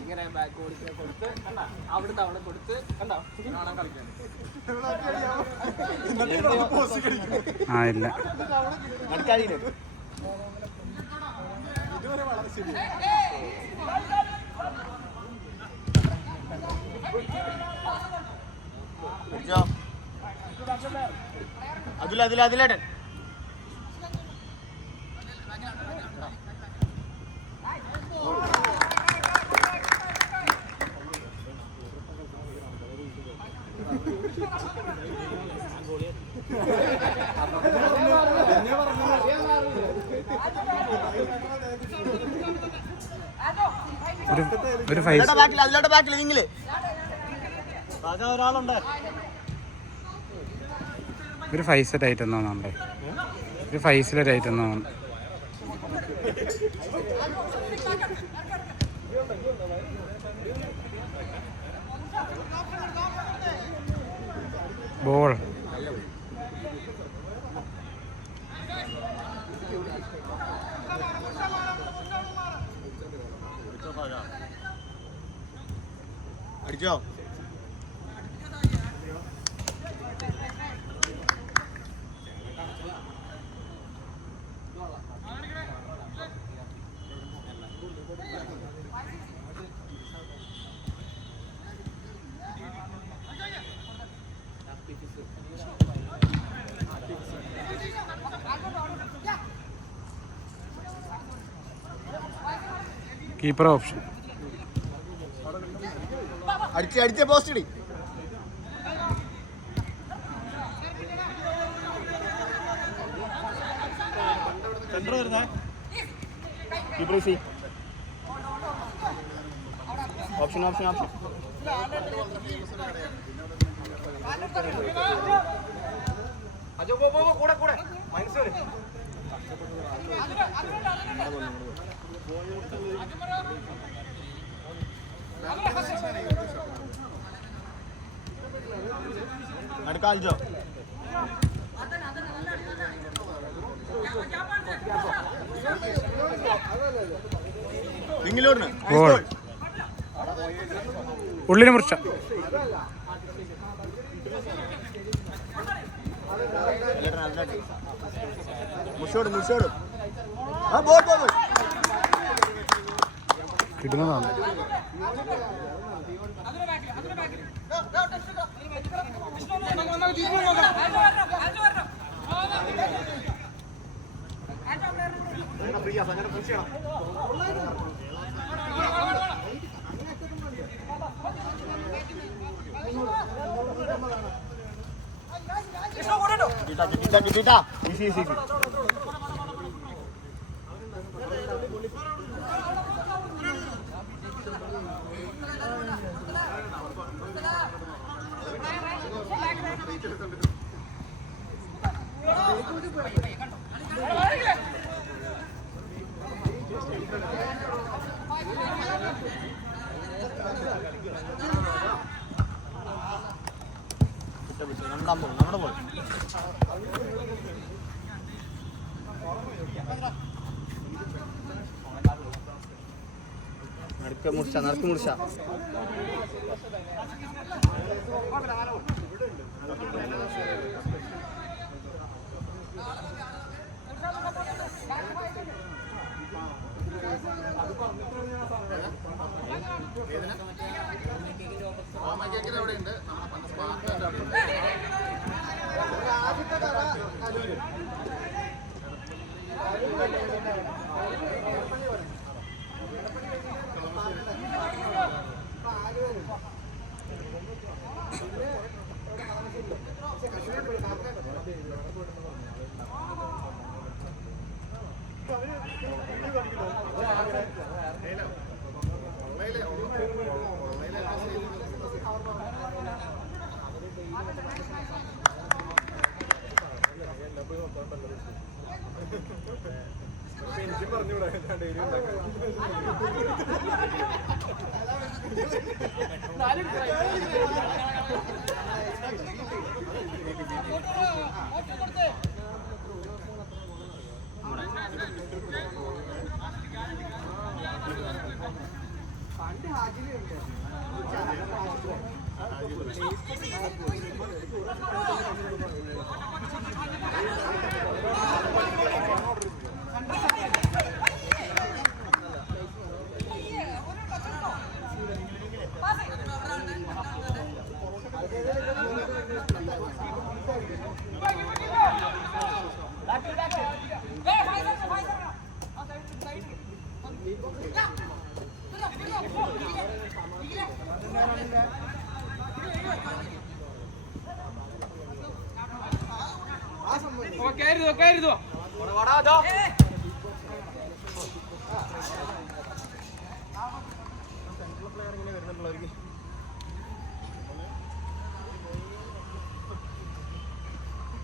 ഇങ്ങനെ ബാക്ക് കൊടുത്ത് അവിടുന്ന് അവിടെ കൊടുത്ത് കണ്ടോ കാണാൻ കളിക്കാൻ ഇല്ല അതിലേട്ടൻ ഒരു ഫൈസറ്റ് ഐറ്റം തോന്നുന്നുണ്ടേ ഒരു ഫൈസിലൊരു ഐറ്റം തോന്നുന്നു ബോൾ അടിച്ചോ കീപ്പർ ഓപ്ഷൻ അടിച്ച പോസ്റ്റ് ഇടി ഓപ്ഷൻ ഓപ്ഷൻ ഓപ്ഷൻ കൂടെ കൂടെ മനസ്സിലായി അടുക്കാൽജോ ഉള്ളിന് മുറിച്ച കിട്ടുന്നതാണ് kita isi നമ്മുടെ ബോൾ നടക്ക് മുറിച്ച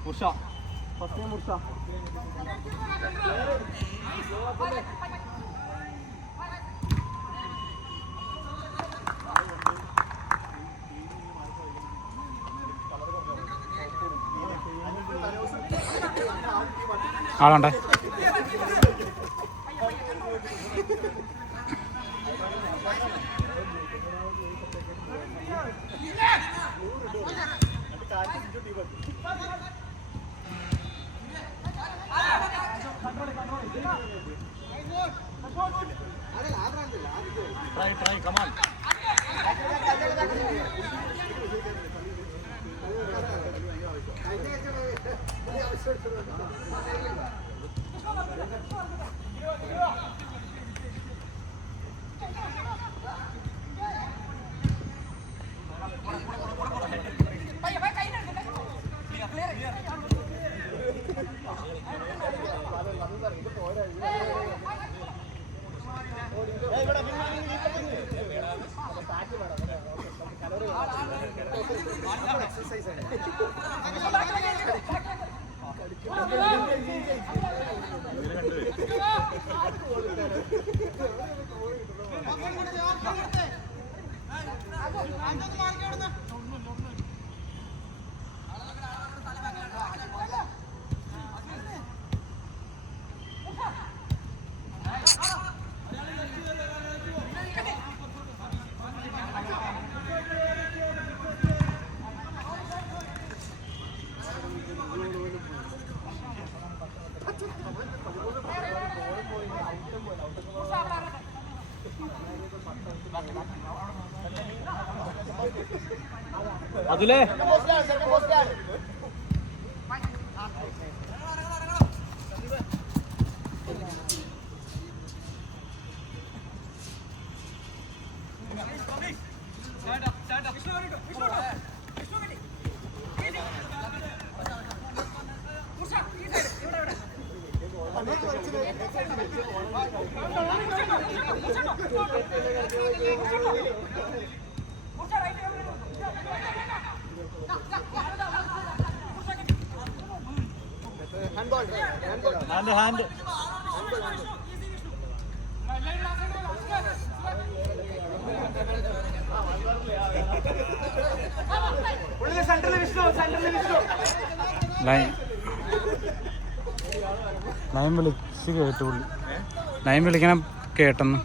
Mursa. Pasti Mursa. ആളുണ്ടേ? Try, come on. Adule. Hand. Line വിളിച്ച് കേട്ടു. ലൈൻ വിളിക്കണം കേട്ടെന്ന്.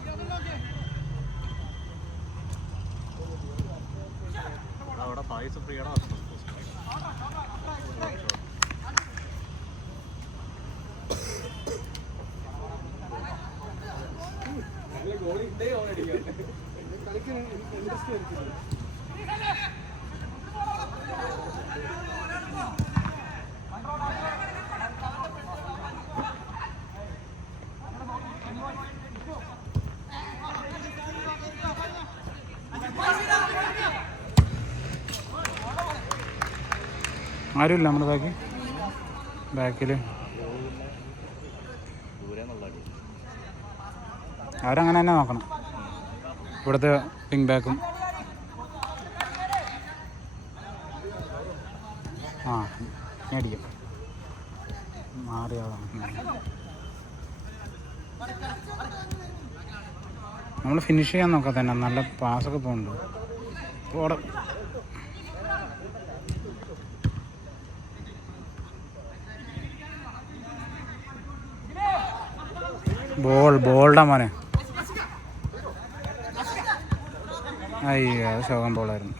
ആരുമില്ല നമ്മുടെ ബാക്കിൽ. അവരങ്ങനെ തന്നെ നോക്കണം. ഇവിടുത്തെ പിങ് ബാക്കും മേടിക്കും. മാറിയാളാണ് നമ്മൾ ഫിനിഷ് ചെയ്യാൻ നോക്കാം തന്നെ. നല്ല പാസ്സൊക്കെ പോകുന്നുണ്ട്. ബോളുടെ മോനെ. അയ്യോ അത് ശോകം ബോളായിരുന്നു.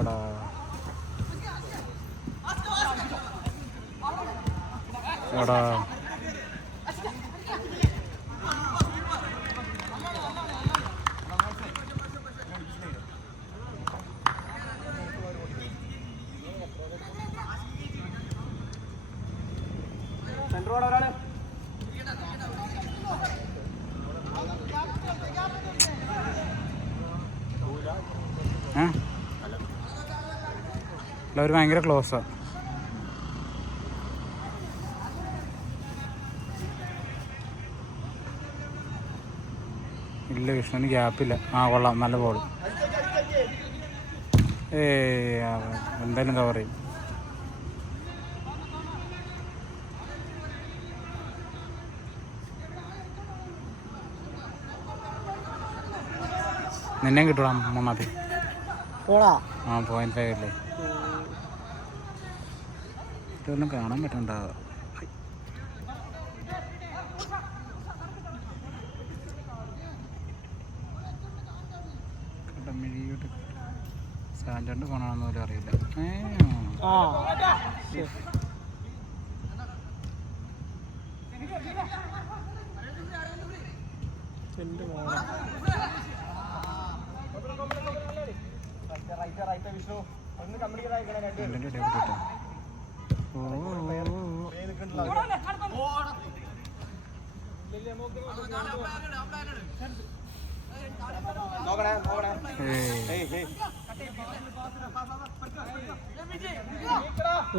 എടാ എടാ എല്ലാവരും ഭയങ്കര ക്ലോസാണ്. ഇല്ല വിഷ്ണുവിന് ഗ്യാപ്പില്ല. കൊള്ളാം, നല്ല ബോൾ. എന്തായാലും കവർ ചെയ്യും. നിന്നെ കിട്ടൂടാ മൂന്നാമത്തെ. 0.5 അല്ലേ? ഇതൊന്നും കാണാൻ പറ്റണ്ടാവുക. കടമിഴിയോട്ട് സാൻഡറിൻ്റെ ഫോണാണെന്ന് പോലും അറിയില്ല.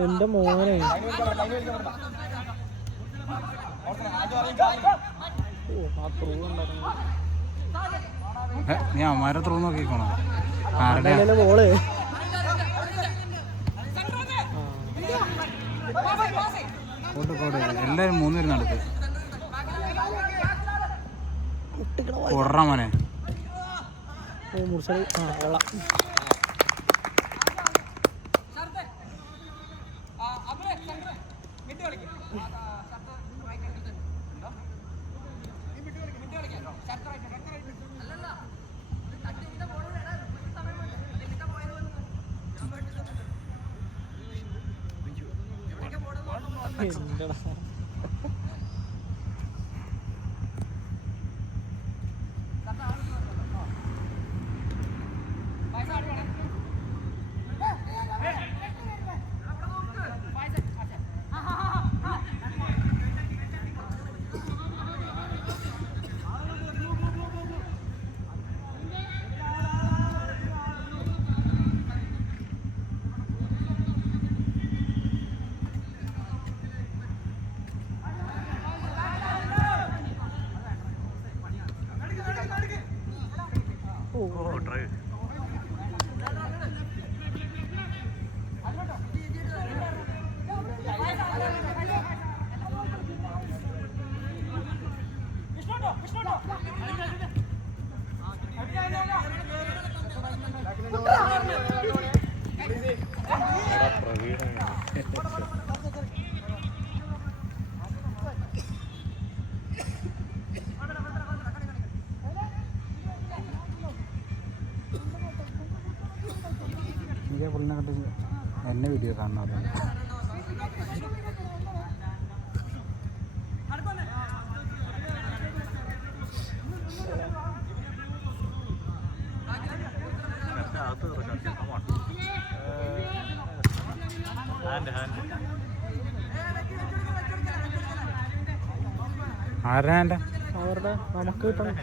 എന്റെ മോനെ നീ അമ്മാരെ ത്രൂ നോക്കിക്കോണോ? ആരുടെ ബോള് എല്ലാരും 3 പേര് നടക്ക്. കൊറ മോനെ. പുള്ളിനെ കണ്ട് എന്നെ വീഡിയോ കാണുന്നവരുണ്ട്. ആരുടെ അവരുടെ നമുക്ക് കിട്ടണം.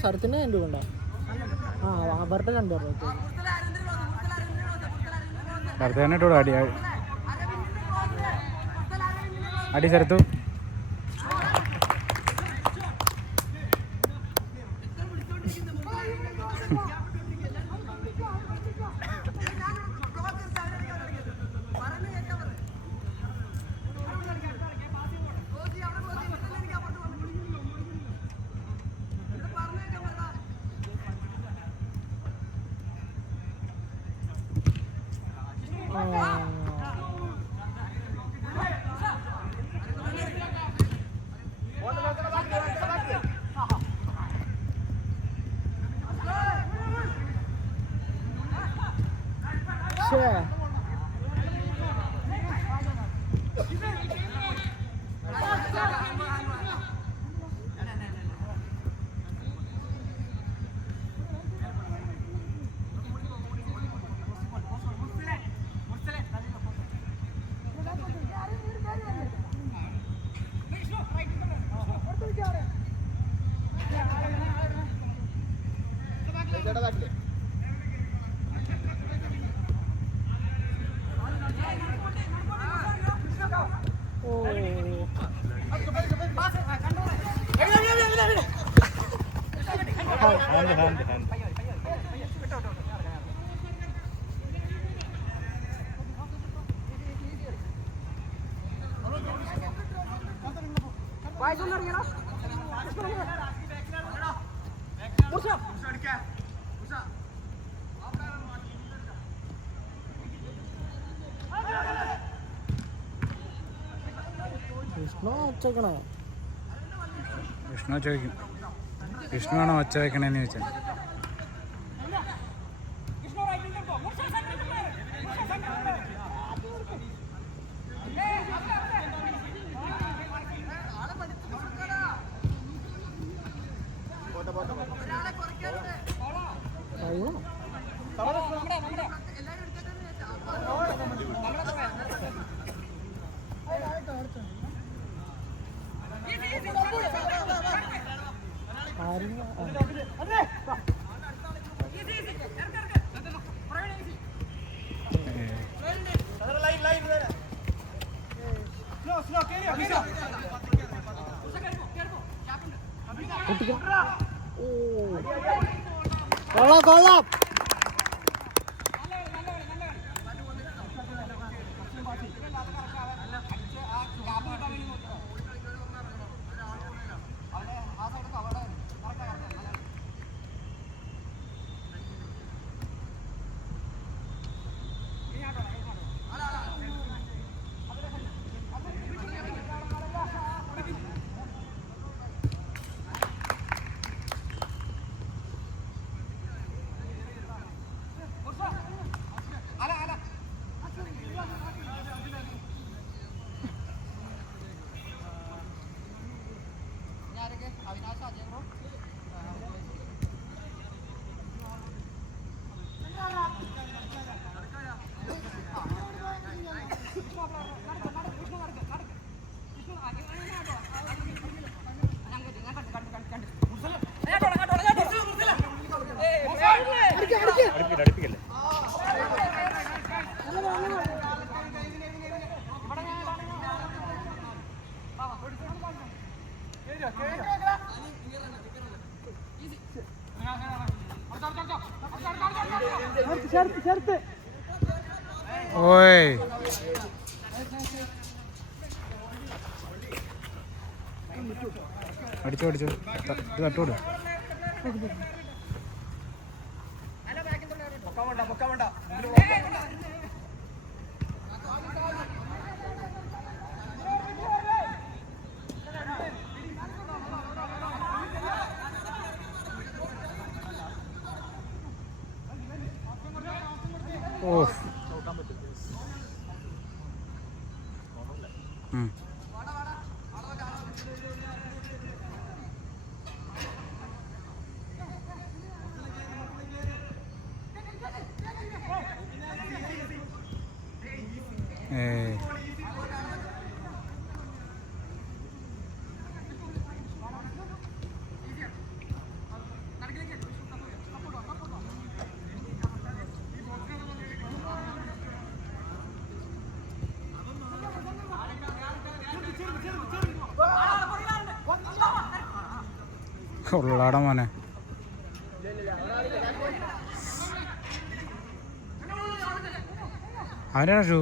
സ്ഥലത്തിന് എൻ്റെ വേണ്ട. അവരുടെ 2 പേരുടെ തന്നെ ഇട്ടോളൂ. അടി സ്ഥലത്തു വിഷ്ണു ചോദിക്കും, വിഷ്ണു ആണോ ഒച്ച വെക്കണേന്ന് ചോദിച്ചാൽ. കൊള്ളാം കൊള്ളാം. ഓയ് അടിച്ചോ അടിച്ചോ, തട്ടോട്. ഓ ഉള്ളാട മോനെ. അവനാണ് ഷൂ.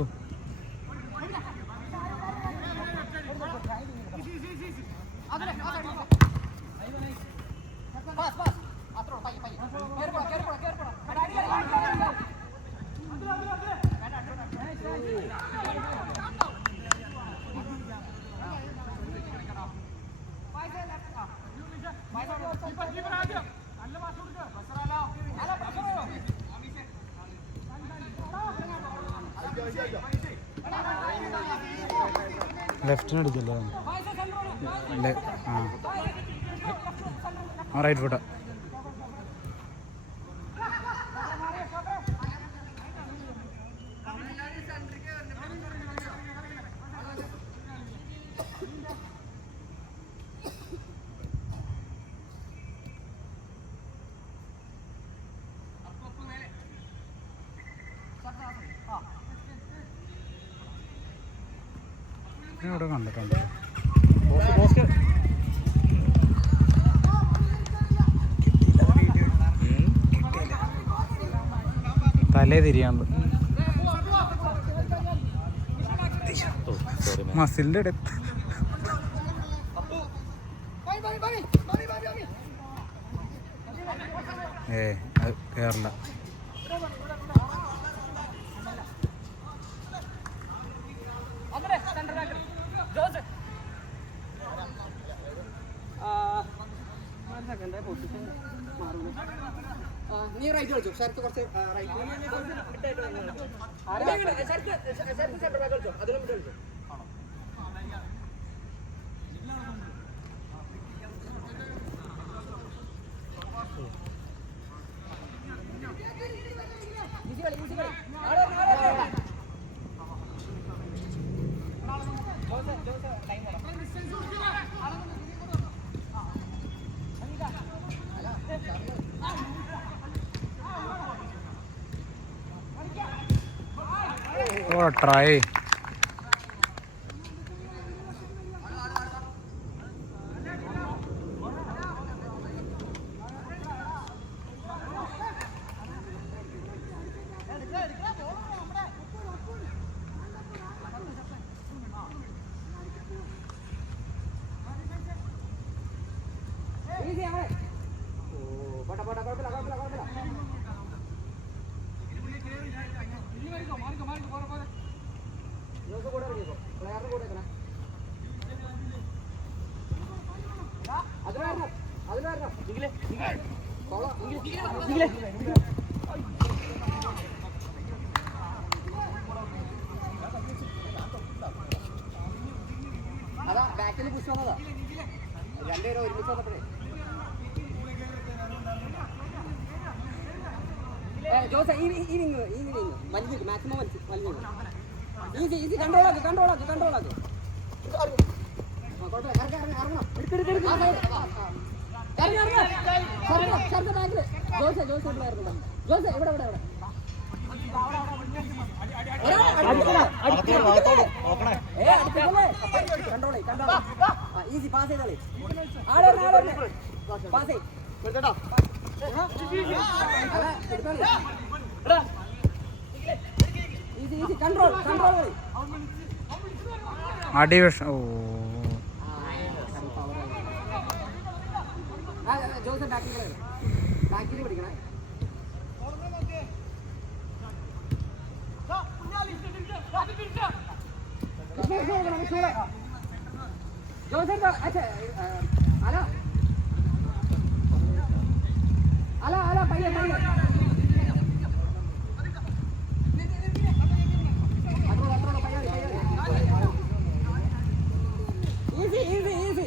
ലെഫ്റ്റിന് അടിക്കല്ലേ ആ റൈറ്റ് ഫുട്ടാ. ഇവിടെ കണ്ടിട്ടുണ്ട്. തലേ തിരിയാണ്ട് മസിലിന്റെ അടുത്ത് അത് കേറില്ല. നീ റൈറ്റ് കളിച്ചു. ശരത്ത് കുറച്ച് റൈറ്റ് കളിച്ചോ. അതിലും കളിച്ചു. Oh, try. അതാ ബാക്കിൽ പുഷ് വന്നതാ. രണ്ടുപേരും ഒരുമിച്ച് വന്നപ്പോഴേ ജോസ ഈ വലിഞ്ഞിട്ട് മാക്സിമം വലിഞ്ഞു. ഈസി ഈസി കൺട്രോളാക്ക്. ജോസ ഇവിടെ ഈസി പാസ് ചെയ്തോളി. പാസ് ചെയ്. ഈസി കൺട്രോൾ അടിവശം. ഓ ജോസ് ബാക്കിൽ പിടിക്കണേ. ജോസ് അല പയ്യെ ഈസി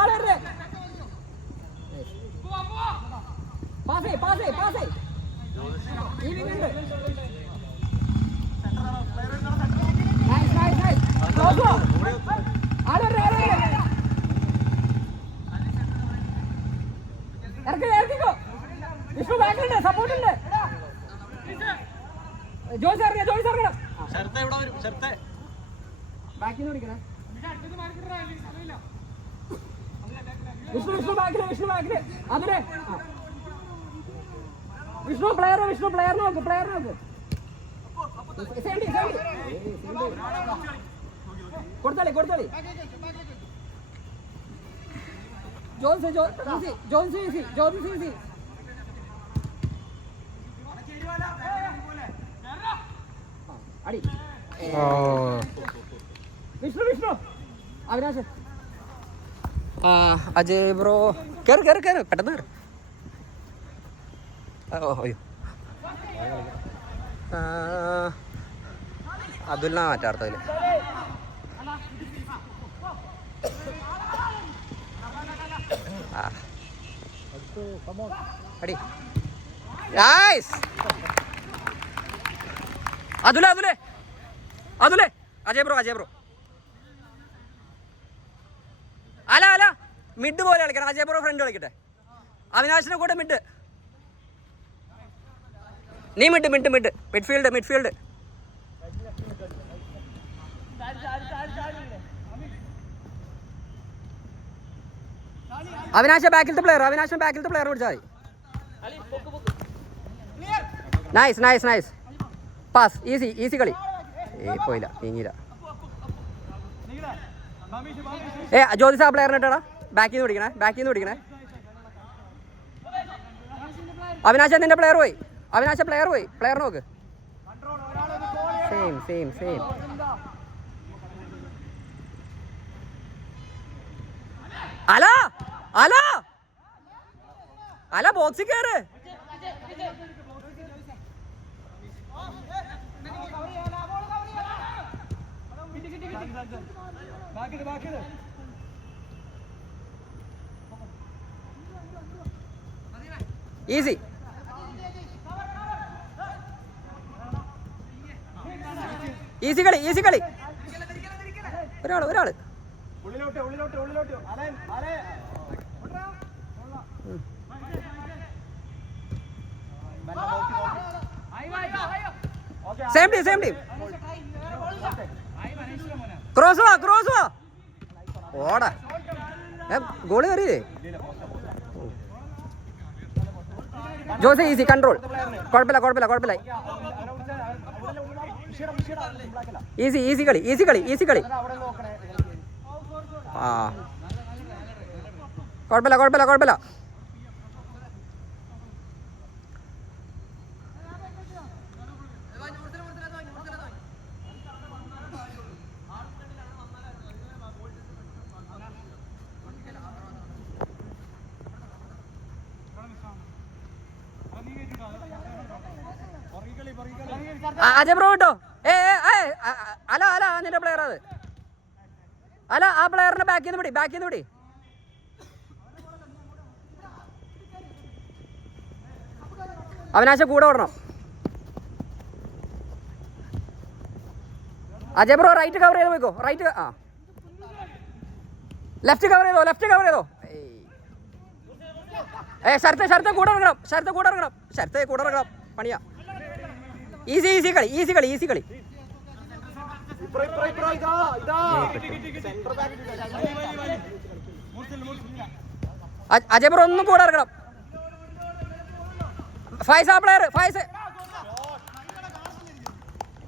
ആളെ പാസേ ഈവിനുണ്ട്. ഇറക്കിക്കോ. വിഷ്ണു ബാക്കിലുണ്ട്, സപ്പോർട്ടുണ്ട്. ജോയ്സ് ഇറങ്ങണം. ബാക്കിൽ നിന്ന് പിടിക്കണേ. വിഷ്ണു ബാക്കില് അതിന് വിഷ്ണു പ്ലെയർ നോക്ക്. കൊടുത്താളി. Jones easy. അടി. വിഷ്ണു അവിനാശ് അജയ് ബ്രോ കയറ് കയറ് കയറ് പെട്ടെന്ന് കയറ്. ഓ അയ്യോ അതുലിനാ മാറ്റാർത്തതിൽ. അടി നൈസ്. അതുലേ അതുലേ അതുലേ അജയ് ബ്രോ അല അല മിഡ് പോലെ കളിക്കണം. അജയ് ബ്രോ ഫ്രണ്ട് കളിക്കട്ടെ. അവിനാശിനെ കൂടെ മിഡ്. നീ മിഡ്ഫീൽഡ്. അവിനാശ ബാക്കിലത്തെ പ്ലെയർ പിടിച്ചാൽ മതി. Nice pass. ഈസി കളി. പോയില്ല, നീങ്ങിയില്ല. ജ്യോതിസ് ആ പ്ലെയറിനെ ഇട്ടാ ബാക്കിൽ നിന്ന് പിടിക്കണേ. അവിനാശ നിന്റെ പ്ലെയർ പോയി. പ്ലെയർ നോക്ക്. സെയിം അല ബോക്സിൽ കയറ്. ഈസി. കളി. ഒരാള് സെയിം ടീം. ക്രോസ് വാ. ഓടാ ഗോള് കയറിയേ. Jose easy control. കുഴപ്പമില്ല. ഈസി കളി. ആ കുഴപ്പമില്ല. അജയ് ബ്രോ കേട്ടോ. അല നിന്റെ പ്ലെയർ അത്. അല്ല ആ പ്ലെയറിനെ ബാക്കിൽ നിന്ന് പിടി. അവിനാശ കൂടെ ഓടണം. അജയ് ബ്രോ റൈറ്റ് കവർ ചെയ്ത് പോയിക്കോ. ലെഫ്റ്റ് കവർ ചെയ്തോ. ശരത്തെ കൂടെ ഇറങ്ങണം. പണിയാ. ഈസി കളി. അജയ് ബ്രോ ഒന്നും കൂടെ ഇറങ്ങണം. ഫൈസ് ആ പ്ലെയർ.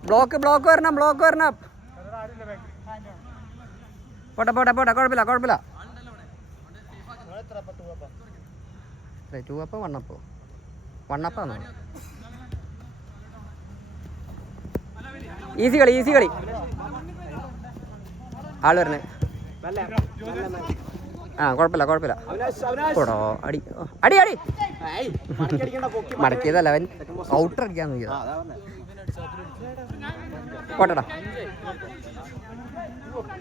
ബ്ലോക്ക് വരണം. പോട്ടെ കുഴപ്പമില്ല. 2 അപ്പ് 1 അപ്പ് 1 അപ്പാണോ? ഈസി കളി. ആള് വരണേ. കുഴപ്പമില്ല. പോടോ അടി മടക്കിയതല്ല, അവൻ ഔട്ടർ അടിക്കാൻ നോക്കിയതാ. പോട്ടടാ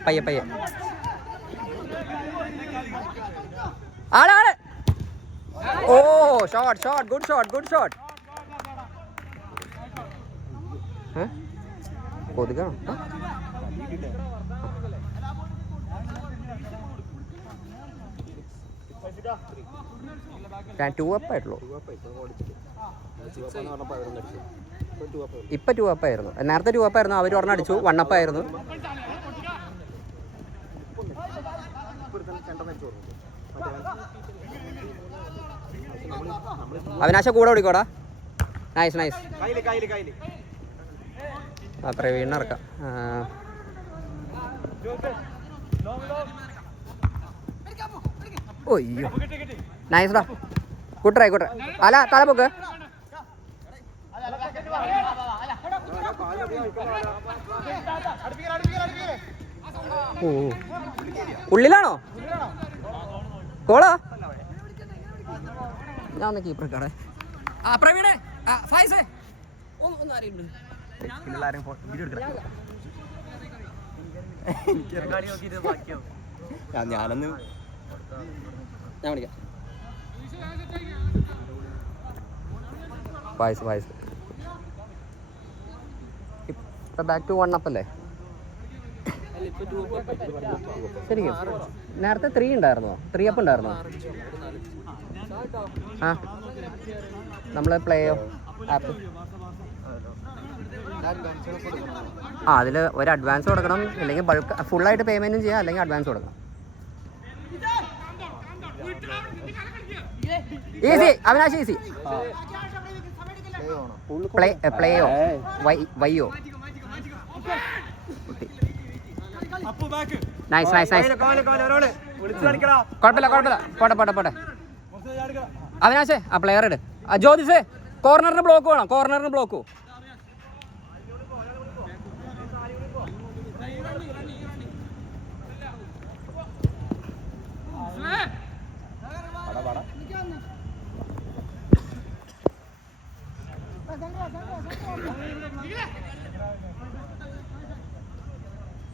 പയ്യെ. ആള് ഓ ഷോട്ട് ഗുഡ് ഷോട്ട്. കൊതുകാണോ? ഞാൻ 2 അപ്പ് ആയിട്ടുള്ളൂ. ഇപ്പം 2 അപ്പ് ആയിരുന്നു. നേരത്തെ 2 അപ്പ് ആയിരുന്നു. അവർ ഒരെണ്ണം അടിച്ചു. 1 അപ്പ് ആയിരുന്നു. അവിനാശ കൂടെ ഓടിക്കോടാ. നൈസ്. പ്രവീണിനെ ഇറക്കാം. ഓയ്യോ നൈസ്ഡാ. കൂട്ടറായി അല്ല തല പൊക്ക്. ഓ ഉള്ളിലാണോ? പോളാ ഞാൻ ഒന്ന് കീപ്പർ കടേ പ്രവീണേ ഫായിസേ ഒന്ന് അറിയുന്നു ഞാനൊന്ന് ഞാൻ വിളിക്കാം ഫായിസ് ഇപ്പം ബാക്ക് ടു 1 അപ്പ് അല്ലേ ശരിക്കും നേരത്തെ 3 ഉണ്ടായിരുന്നോ 3 അപ്പ് ഉണ്ടായിരുന്നോ ആ നമ്മൾ പ്ലേയോ ആപ്പ് ആ അതിൽ ഒരു അഡ്വാൻസ് കൊടുക്കണം അല്ലെങ്കിൽ ബൾക്ക് ഫുള്ളായിട്ട് പേയ്മെൻറ്റും ചെയ്യാം അല്ലെങ്കിൽ അഡ്വാൻസ് കൊടുക്കണം ഈസി അവിനാശ് ഈസി പ്ലേയോ വയ്യോ നൈസ് കുഴപ്പമില്ല പോട്ടെ അവിനാശേ ആ പ്ലെയർ ഇട് ജ്യോതിഷേ കോർണറിന് ബ്ലോക്ക് വേണം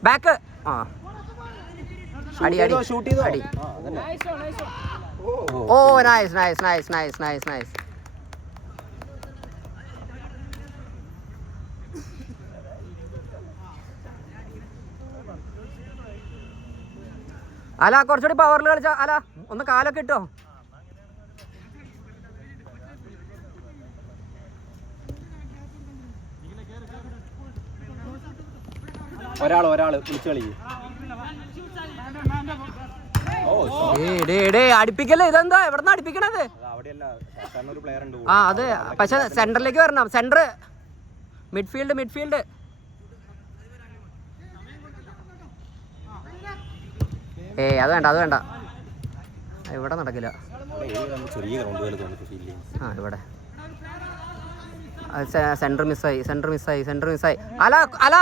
ബാക്ക് ആ അടി ഓ നൈസ് അല കുറച്ചുകൂടി പവറിൽ കളിച്ച അല ഒന്ന് കാലൊക്കെ ഇട്ടോ ഒരാള് വിളിച്ചു കളി അടുപ്പിക്കല്ലേ ഇതെന്താ എവിടെന്നാ അടുപ്പിക്കണത് ആ അതെ പക്ഷെ സെന്ററിലേക്ക് വരണം സെന്റർ മിഡ്ഫീൽഡ് അത് വേണ്ട ഇവിടെ നടക്കില്ല ആ ഇവിടെ സെന്റർ മിസ്സായി അല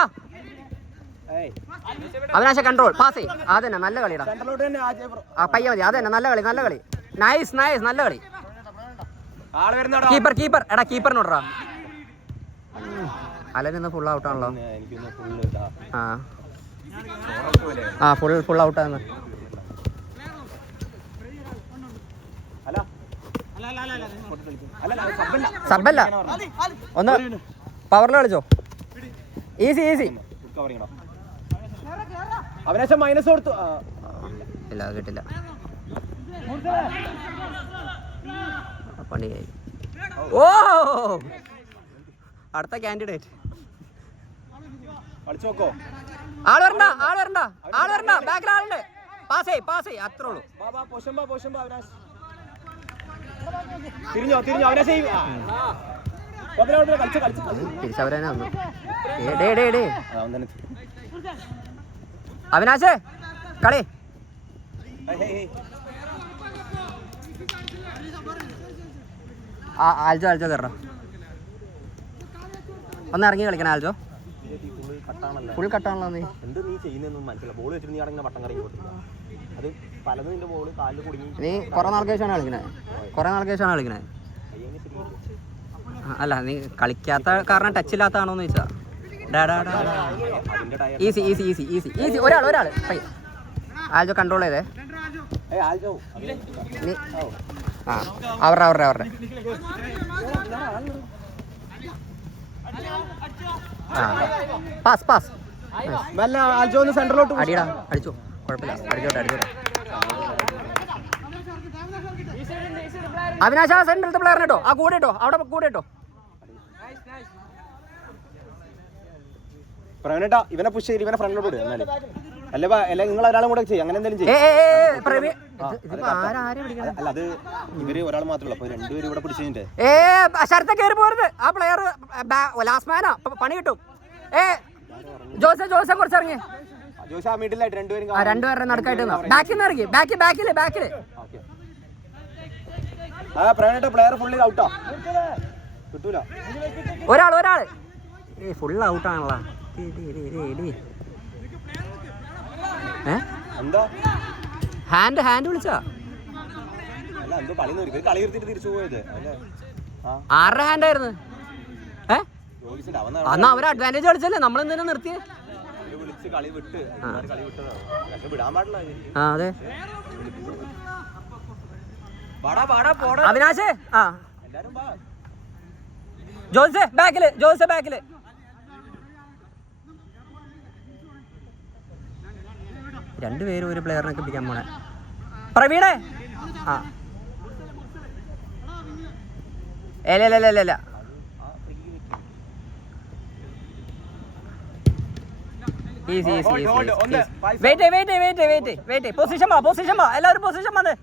അവിനാശ കൺട്രോൾ പാസ് അതന്നെ നല്ല കളിടാ പയ്യ മതി അതന്നെ നല്ല കളി നൈസ് നല്ല കളി കീപ്പർ എടാ കീപ്പറിനോടാ അലനിന്ന് ഫുൾ ഔട്ടാണല്ലോ ആ ഫുൾ ഔട്ടാണ് സബല്ല ഒന്ന് പവറിൽ കളിച്ചോ ഈസി അവനാശം മൈനസ് കൊടുത്തു ഇല്ല കിട്ടില്ല പണിയായി ഓ അടുത്ത കാൻഡിഡേറ്റ് കളിച്ചു നോക്കോ ആള് വരണ്ട ബാക്കിൽ ആളുണ്ട് പാസ് അത്രേ ഉള്ളൂ തിരിച്ചവരാ അവിനാശേ കളി ആൽജോ കയറണം ഒന്ന് ഇറങ്ങി കളിക്കണം ആൽജോ ഫുൾ കട്ടാണല്ലോ നീ എന്ത് നീ ചെയ്യുന്നൊന്നും മനസ്സിലായി ബോൾ വെച്ചിട്ട് നീ അവിടെ വട്ടം കറങ്ങി കൊടുത്തില്ല അത് പലതും നിന്റെ ബോൾ കാലിൽ കുടുങ്ങി നീ കുറെ നാൾക്ക് ശേഷമാണ് കളിക്കണേ അല്ല നീ കളിക്കാത്ത കാരണം ടച്ച് ഇല്ലാത്തതാണോന്ന് ചോദിച്ചാ ഈസി ഒരാൾ ആൽജോ കൺട്രോൾ ചെയ്തേ ആ അവരുടെ പാസ് അടിയടാ അടിച്ചോ കുഴപ്പമില്ല അടിച്ചോട്ടെ അവിനാശ സെന്ററിലത്തെ പ്ലെയറിനെ കേട്ടോ ആ കൂടെ കേട്ടോ പ്രവീണേട്ടാ ഇവനെ പുഷ് ചെയ്ത് ഇവനെ ഫ്രണ്ടിലോട്ട് വിടുക എന്നാലും അല്ല നിങ്ങൾ ഒരാളും കൂടെ ചെയ്യും അങ്ങനെ എന്തെങ്കിലും ചെയ്യും അല്ല അത് ഇവര് ഒരാൾ മാത്രമല്ല അപ്പൊ രണ്ടുപേരും ഇവിടെ പിടിച്ചിട്ട് ശരത്തെ കയറി പോരുത് ആ പ്ലെയർ ലാസ്റ്റ് മാനാ പണി കിട്ടും ജോസെ കുറച്ചിറങ്ങി രണ്ടുപേരുടെ നടുക്കായിട്ട് ബാക്കിൽ നിന്ന് ഇറങ്ങി ബാക്കില് പ്ലെയർ ഫുള്ളി ഔട്ടാ കിട്ടൂല ഒരാള് ഫുൾ ഔട്ടാണല്ലോ എന്താ ഹാൻഡ് വിളിച്ചാ അല്ല എന്തോ കളി നിർത്തിയിട്ട് തിരിച്ചു പോയത് അല്ലേ? ആരുടെ ഹാൻഡ് ആയിരുന്നു? അന്ന് അവര് അഡ്വാൻറ്റേജ് കളിച്ചല്ലേ, നമ്മൾ എന്തിനാ നിർത്തിയേ? കളി വിട്ട് വിടാൻ പാടില്ല. അതെ അവിനാശേ. ആ ജോസേ ബാക്കില്, ജോസേ ബാക്കില്. രണ്ടുപേരും ഒരു പ്ലെയറിനൊക്കെ പിടിക്കാൻ പോണേ. പ്രവീണേ. ആ ഇല്ല ഈസി. വെയിറ്റ്. പൊസിഷൻ വാ എല്ലാവരും പൊസിഷൻ വന്ന്.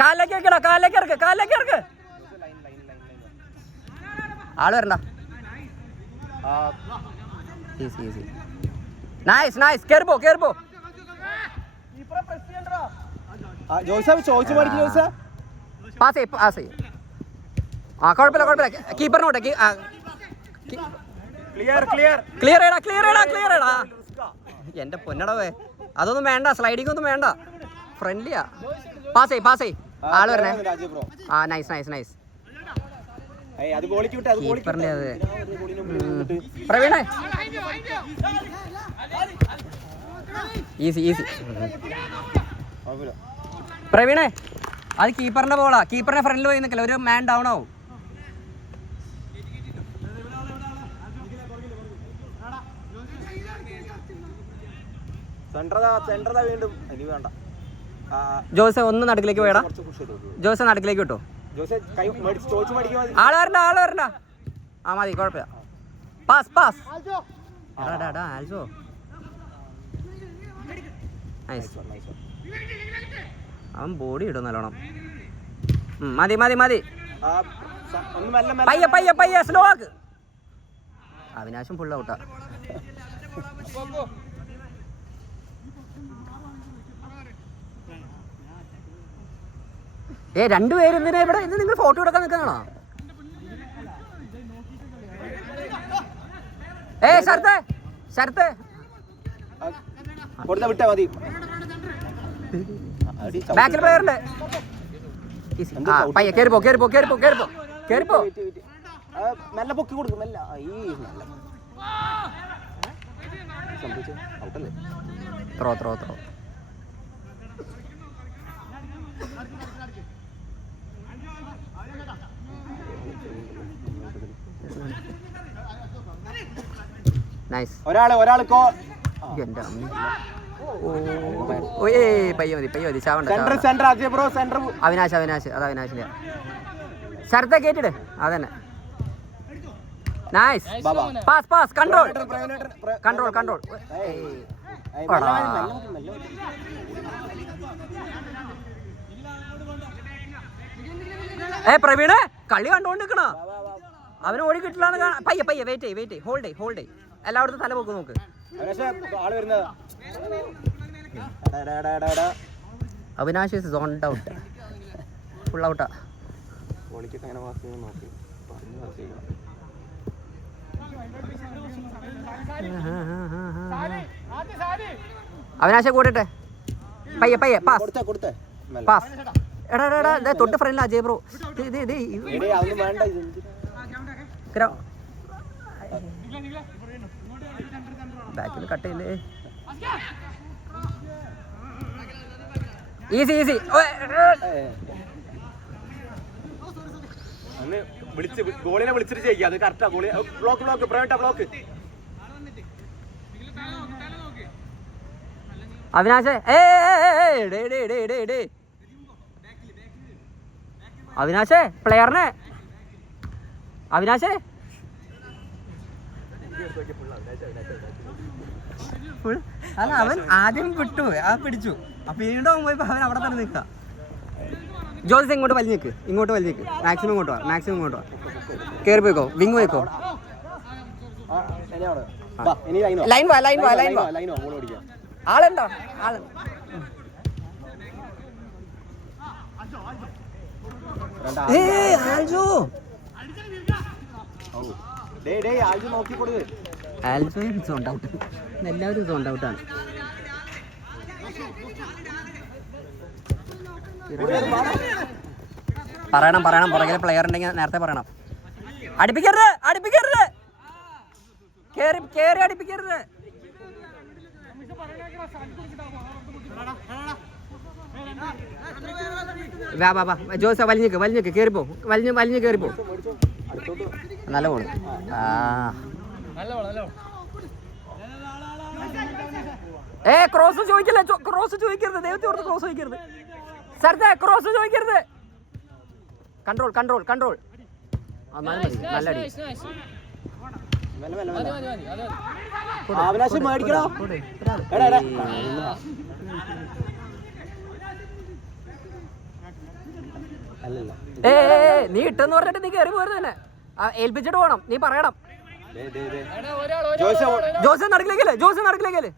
കാലിലേക്ക് വെക്കടാ, കാലിലേക്ക് ഇറക്ക്. ആള് വരണ്ട. ഈസി. നൈസ്. കേറിപ്പോ. പാസ് ചെയ്യ്. ആ കുഴപ്പമില്ല. കീപ്പറിനോട്ടെ. ക്ലിയർ ചെയ്യടാ. എന്റെ പൊന്നടവേ, അതൊന്നും വേണ്ട, സ്ലൈഡിംഗ് ഒന്നും വേണ്ട, ഫ്രണ്ട്ലിയാ. പാസ് ചെയ്യ്. ആള് വരണേ. ആ നൈസ്. കീപ്പറിന്റെ അത് പ്രവീണേ. ഈസി. പ്രവീണേ, അത് കീപ്പറിന്റെ ബോളാ. കീപ്പറിന്റെ ഫ്രണ്ടിൽ പോയി നിൽക്കില്ല, ഒരു മാൻ ഡൗൺ ആവും. ജോസെ ഒന്ന് നടുക്കിലേക്ക് പോയടാ. ജോസെ നടുക്കിലേക്ക് വിട്ടോ. ആള് വരണ്ട. ആ മതി, കുഴപ്പമില്ല. പാസ്. Also nice. അവൻ ബോഡി ഇടും നല്ലോണം. മതി. പയ്യെ സ്ലോ ആക്ക്. അവിനാശം ഫുൾ ഔട്ടാ. രണ്ടുപേരും എന്തിനാ ഇവിടെ? ഇത് നിങ്ങൾ ഫോട്ടോ എടുക്കാൻ നിൽക്കുന്നതാണോ? ശരത്ത് ബാക്കിൽ പ്ലെയറുണ്ട്. പയ്യെ കേറിപ്പോ. മെല്ലെ പൊക്കി കൊടുക്കും. ത്രോ. നൈസ്. ഒരാൾക്കോ പയ്യ മതി. ചാവണ്ട. അവിനാശ് അത് അവിനാശിന്റെ. ശരത്തെ കേട്ടിട്. അതന്നെ. നൈസ്. പാസ്. കൺട്രോൾ. പ്രവീണേ, കളി കണ്ടോണ്ടിരിക്കണ. അവന് ഓടി കിട്ടില്ലാന്ന്. പയ്യെ വെയിറ്റ്. ഹോൾഡ്. എല്ലായിടത്തും തല പൊക്ക് നോക്ക്. അവിനാശ് സോൺഡ് ഔട്ട്, ഫുൾ ഔട്ടാ. അവിനാശെ കൂടട്ടെ. പയ്യെ പാസ്. എടാ തൊട്ട് ഫ്രണ്ടിൽ അജയ് ബ്രോ. ബാക്കിൽ കട്ട് ചെയ്യില്ലേ? ഈസി. ഗോളിനെ വിളിച്ചിട്ട് ചെയ്യാം. അത് കറക്റ്റാ. ഗോളി ബ്ലോക്ക് പ്രൈവറ്റാ ബ്ലോക്ക്. അവിനാശേ അവിനാശേ പ്ലെയറിനെ അവിനാശേ അല്ല അവൻ ആദ്യം വിട്ടു, ആ പിടിച്ചു. അപ്പൊ വീണ്ടും പോയപ്പോ അവൻ അവിടെ തന്നെ നിൽക്കുക. ജോസ് ഇങ്ങോട്ട് വലിഞ്ഞ് നിൽക്ക്, ഇങ്ങോട്ട് വലിഞ്ഞ് നിൽക്ക്. മാക്സിമം ഇങ്ങോട്ട് വാ. കയറി പോയിക്കോ, വിങ് പോയിക്കോ. ലൈൻ വാ. ആളുണ്ടോ? ആൽജോയും സോണ്ട് ഔട്ട്, എല്ലാവരും സോണ്ട് ഔട്ടാണ്. പറയണം പുറകിൽ പ്ലെയർ ഉണ്ടെങ്കിൽ നേരത്തെ പറയണം. അടുപ്പിക്കരുത് കേറി അടുപ്പിക്കരുത്. വാ ജോസ വലിഞ്ഞിക്ക് കേറിപ്പോ വലിഞ്ഞ് കേറിപ്പോ. നല്ല പോണ്. ക്രോസ് ചോദിക്കരുത് ദൈവത്തെ ഓർത്ത് ക്രോസ് ചോദിക്കരുത്. സർദേ ക്രോസ് ചോദിക്കരുത്. കൺട്രോൾ. നല്ല അടി. നീ ഇട്ടെന്ന് പറഞ്ഞിട്ട് നീ കയറി പോരുത് തന്നെ. ഏൽപ്പിച്ചിട്ട് പോണം. നീ പറയണം. ജോസ് നടക്കിലേക്കല്ലേ.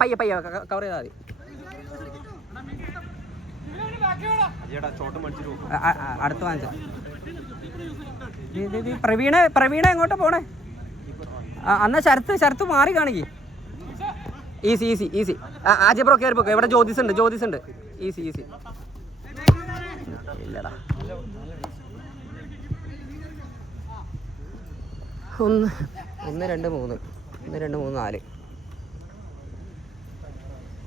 പയ്യെ കവർ ചെയ്താൽ മതി. അടുത്ത വാങ്ങിച്ച പ്രവീണ എങ്ങോട്ടാ പോണേ? അന്നാ ശരത്ത് മാറി കാണിക്ക്. ഈസി. ആജി ബ്രോ കയറി പോക്കോ. ഇവിടെ ജ്യോതിസ് ഉണ്ട്. ഈസി. ഇല്ലടാ 1 2 3 4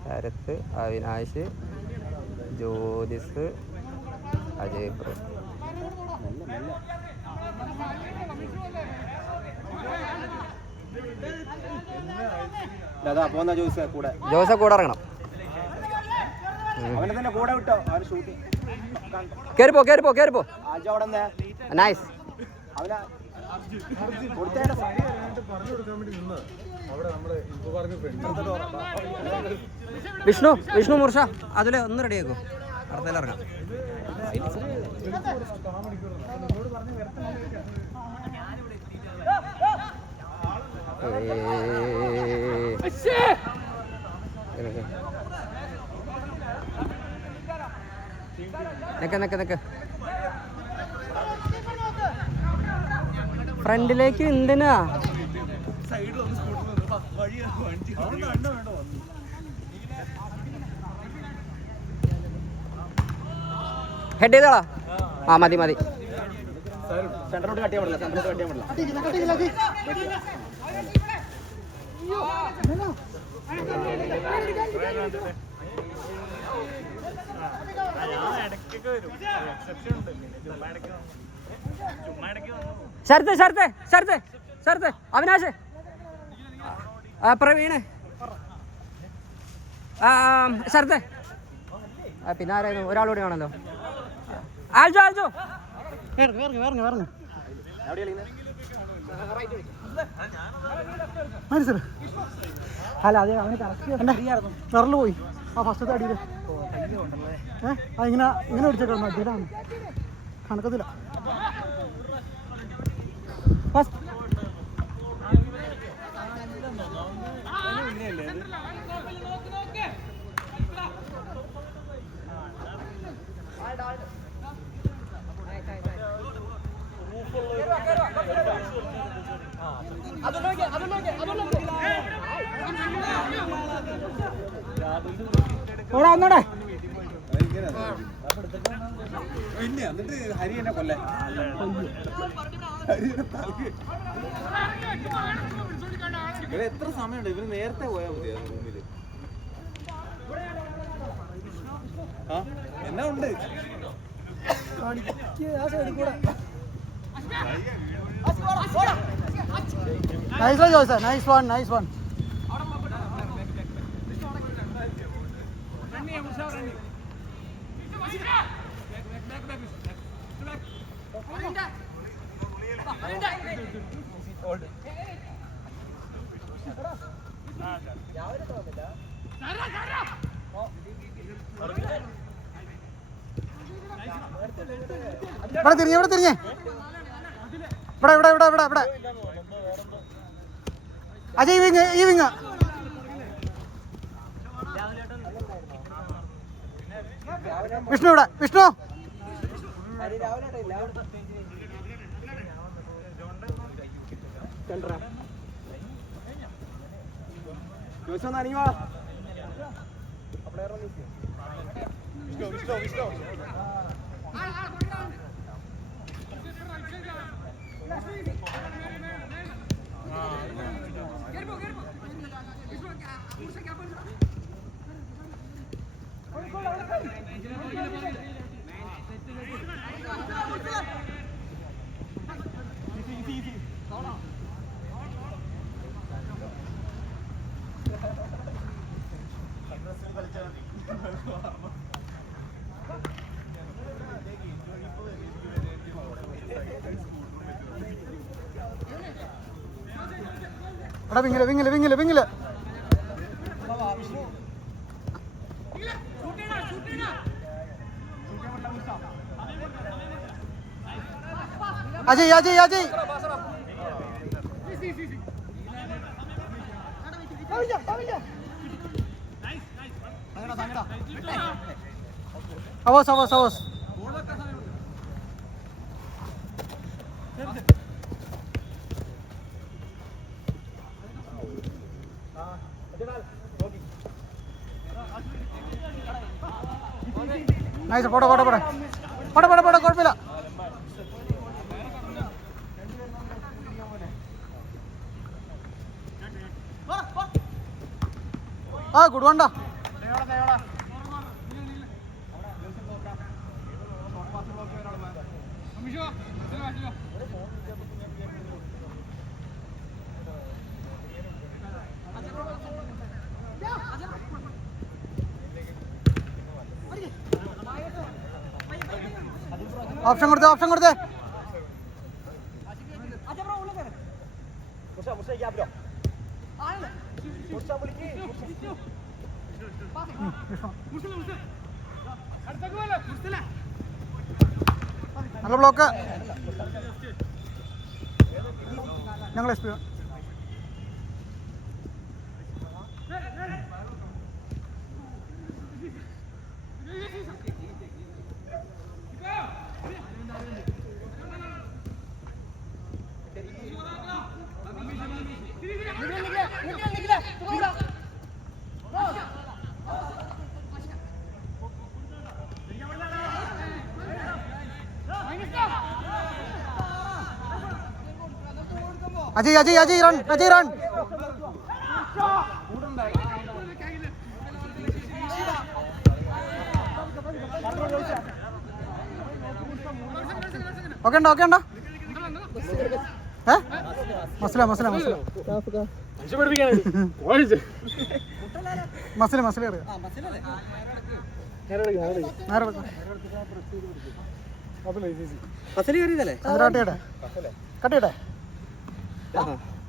ശരത്ത്, അവിനാശ്, ജ്യോതിസ്, അജയ് ബ്രോ. ജോസ കൂടെ ഇറങ്ങണം. കേറിപ്പോ. നൈസ്. വിഷ്ണു മൂർഷ അതിലെ ഒന്ന് റെഡിയാക്കോ. അടുത്തേലിറങ്ങാം. നിക്ക് ഫ്രണ്ടിലേക്ക് എന്തിനാ? ഹെഡ് ചെയ്തോളാ. മതി. സെന്ററിലോട്ട് കട്ടിയാ പാടില്ല. ശരത്ത് അവിനാശ്, പ്രവീണ്, ശരത്ത്, പിന്നെ ആരായിരുന്നു? ഒരാളൂടെ ആണല്ലോ. ആൽജോ അല്ല അതെ അവന് കറക്റ്റ് പോയി. ഫസ്റ്റത്തെ അടിയിൽ ഇങ്ങനെ പിടിച്ചേക്കണം. അടിയിലാണ് കണക്കത്തില്ല. ഒന്നോടെ എന്നിട്ട് ഹരി എന്നെ കൊല്ലേ. എത്ര സമയമുണ്ട്? ഇവര് നേരത്തെ പോയാൽ മതിയാ റൂമില്. എന്നാ ഉണ്ട് നൈസ് വൺ. ഇവിടെ തിരിഞ്ഞേ ഇവിടെ അജയ് ഈ വിങ് വിഷ്ണു ഇവിടെ വിഷ്ണു എടാ വിങ്ങില് വിങ്ങില് വിങ്ങില് വിങ്ങില് അജയ് അജയ് അജയ് അവോസ് അവോസ് അവോസ് നൈസ് പോട്ടെ പോട്ടെ പോട്ടെ പോട്ടെ പോട്ടെ പോട്ടെ കുഴപ്പമില്ല ആ ഗുഡ് വേണ്ട ഓപ്ഷൻ കൊടുത്തേ ഓപ്ഷൻ കൊടുത്തേ നല്ല ബ്ലോക്ക് ഞങ്ങൾ S P Ajay Ajay Ajay run Ajay run okay ഉണ്ടോ ഓക്കെ ഉണ്ടോ Messilah Messilah Messilah Messilah Messilah cut ചെയ്യട്ടെ